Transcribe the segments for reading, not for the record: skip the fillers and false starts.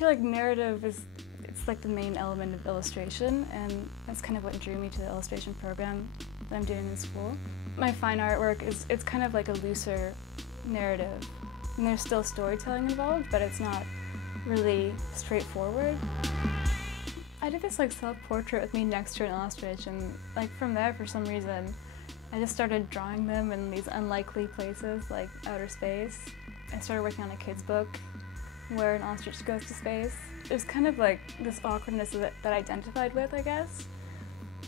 feel like narrative it's like the main element of illustration, and that's kind of what drew me to the illustration program that I'm doing in school. My fine artwork it's kind of like a looser narrative, and there's still storytelling involved, but it's not really straightforward. I did this like self-portrait with me next to an illustration. Like from there, for some reason, I just started drawing them in these unlikely places, like outer space. I started working on a kid's book where an ostrich goes to space. It was kind of like this awkwardness that I identified with, I guess,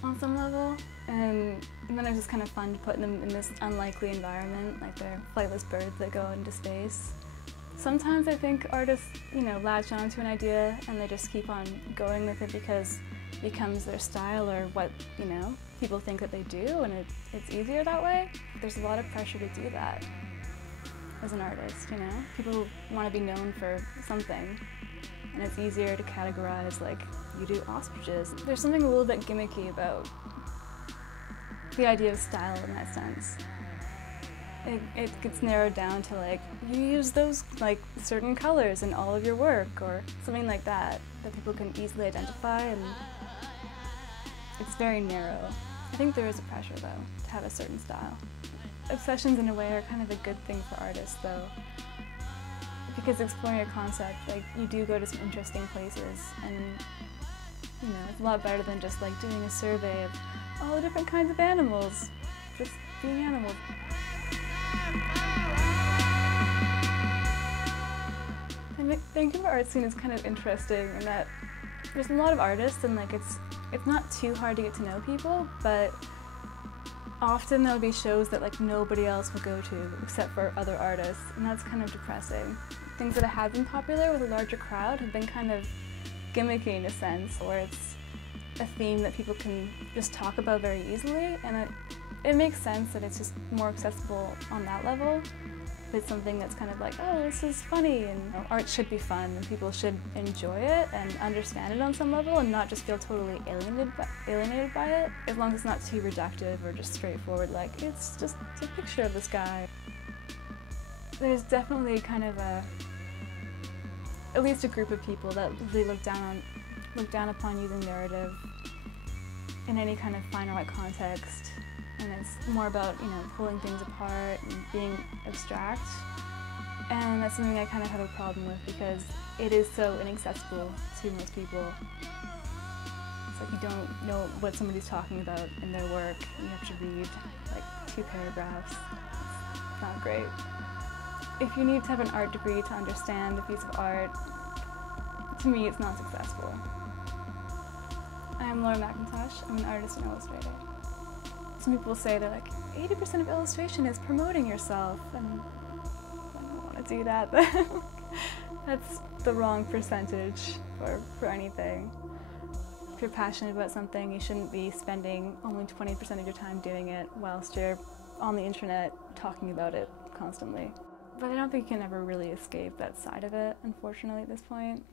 on some level. And then it was just kind of fun to put them in this unlikely environment, like they're flightless birds that go into space. Sometimes I think artists, latch onto an idea and they just keep on going with it because it becomes their style or what, people think that they do, and it's easier that way. There's a lot of pressure to do that as an artist, People want to be known for something, and it's easier to categorize, like, you do ostriches. There's something a little bit gimmicky about the idea of style in that sense. It gets narrowed down to, like, you use those, like, certain colors in all of your work, or something like that people can easily identify, and it's very narrow. I think there is a pressure, though, to have a certain style. Obsessions, in a way, are kind of a good thing for artists, though, because exploring a concept, like, you do go to some interesting places, and, it's a lot better than just, like, doing a survey of all the different kinds of animals, just being animals. The Vancouver art scene is kind of interesting in that there's a lot of artists, and like it's not too hard to get to know people, but often there'll be shows that like nobody else will go to except for other artists, and that's kind of depressing. Things that have been popular with a larger crowd have been kind of gimmicky in a sense, where it's a theme that people can just talk about very easily, and it makes sense that it's just more accessible on that level. It's something that's kind of like, oh, this is funny, and art should be fun, and people should enjoy it and understand it on some level and not just feel totally alienated by it, as long as it's not too reductive or just straightforward, like, it's just a picture of this guy. There's definitely kind of at least a group of people that really look down upon using narrative in any kind of fine art context. And it's more about, pulling things apart and being abstract. And that's something I kind of have a problem with because it is so inaccessible to most people. It's like you don't know what somebody's talking about in their work, and you have to read like 2 paragraphs. It's not great. If you need to have an art degree to understand a piece of art, to me it's not successful. I'm Laura McIntosh. I'm an artist and illustrator. Some people say they're like, 80% of illustration is promoting yourself, and I don't want to do that. That's the wrong percentage for anything. If you're passionate about something, you shouldn't be spending only 20% of your time doing it whilst you're on the internet talking about it constantly. But I don't think you can ever really escape that side of it, unfortunately, at this point.